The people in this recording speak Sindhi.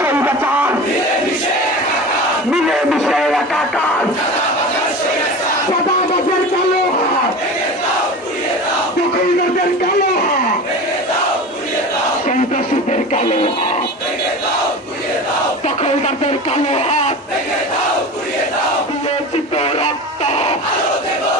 پري بچان مينے مشايقا کا کاس مينے کا کاس سباب اثر کي لو مينے تاو کڙيادو دکوي دردر کلو مينے تاو کڙيادو تنتاسي دردر کلو مينے تاو کڙيادو پخوي دردر کلو هات مينے تاو کڙيادو يو ستارا